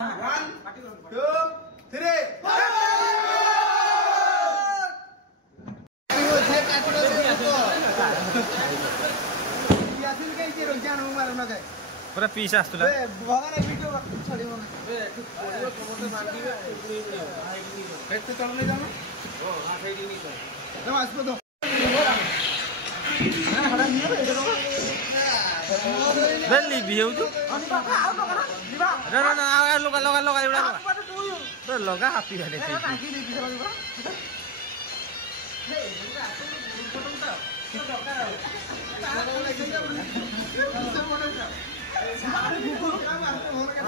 1 2 3 पूरा पीस आसुला बेली भी हो जो ना लगा लगा लगा एवढा लगा हापी झाले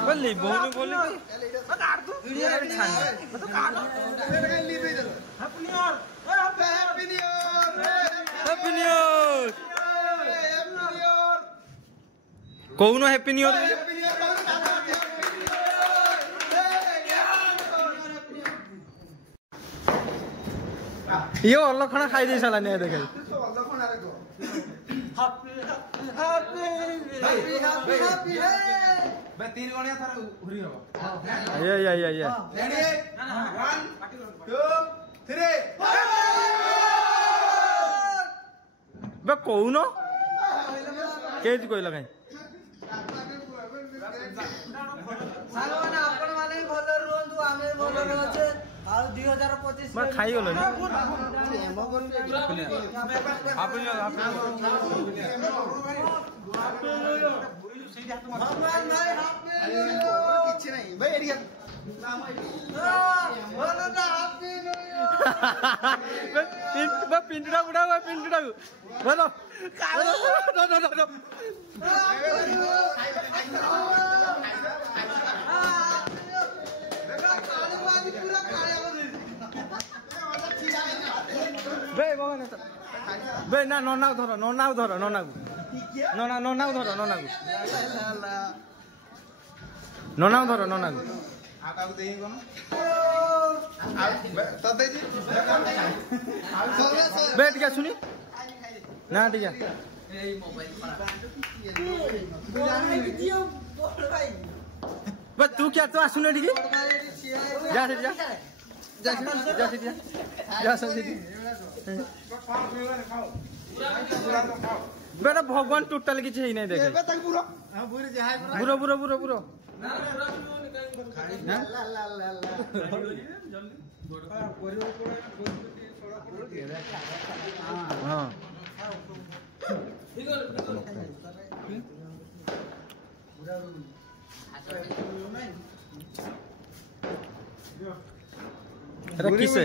बोली बोली बोली काट दो वीडियो छान तो काट happy new year happy new year happy new year कौन हैप्पी न्यू ईयर ये अलखणा खाई दे साला ने देखे बे 3 गणिया थारा उरी हो ये रेडी 1 2 3 बे कौन केज कोइला काई सालवाना आपण माने भलो रहंतु आमे भलो रहछे आ 2025 मैं खाई गलो ना आपण भगवान भाई हैप्पी किछ नहीं भाई एरिया भलो ना हैप्पी न्यू ईयर बे पिंटड़ा बुड़ा बे पिंटड़ा बोलो नो बे भगवान बे ना नोना धरो नोना धरो नोना नोना नोना धरो नोना नोना धरो नोना आका को देई कोन आ तते जी बैठ गया सुनी ना ठीक है ए मोबाइल भाई बे तू क्या तो आसुने ठीक जा से जा जा से बेटा भगवान टोटल किसी ही नहीं देखे बुरो बुरो बुरो बुरो हाँ अरे किसे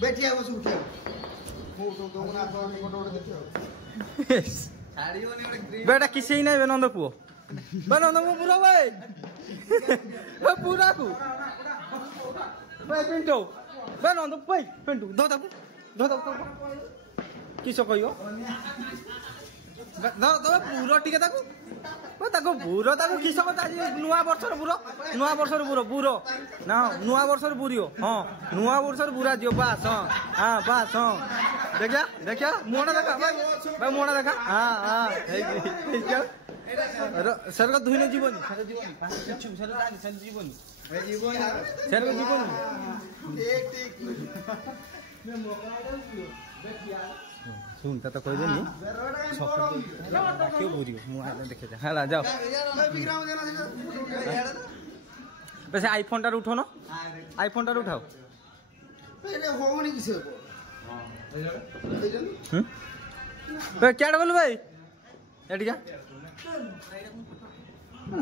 बैठिया बस उठे फोटो ना फोटो देखियो बेटा किसी ही नहीं नंद पुओ नंद पुओ पूरा भाई पूरा को पिंटो नंद भाई पिंटू धो किस कह पूरा टिके बुरो किस नुआ वर्षर बुरो बुरो ना नुआ वर्षर बुरियो हाँ नुआ वर्षर बुरा दियो बास हाँ बास हाँ देखा मोड़ा देखा भाई मोड़ा देखा हाँ हाँ सर को धुई जीवनी सर जीवनी सुन तो कह देनी क्यों बुरी देखे हाँ जाओ वैसे आईफोन टार उठो ना आईफोन टार उठाओ क्या बोल भाई एटिया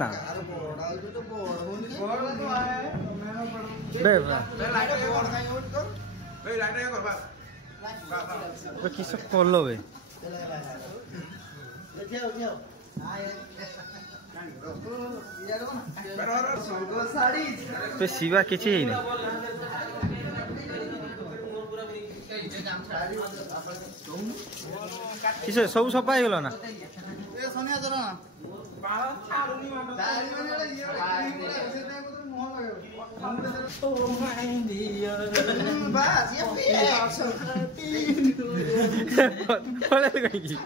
ना किस कल भाई तो शिवा किसी ही नहीं କିସ ସବୁ ସଫା ହେଇଗଲା ନା ଏ ସନିଆ ଚରଣ ବାଳ ଛାଡୁନି ମାଣ୍ଡ ଚାରି ମାନେ ଇଏ ମୁହଁ ଲଗେଇବ ବାସ୍ ପଳେଇଲେ କାହିଁକି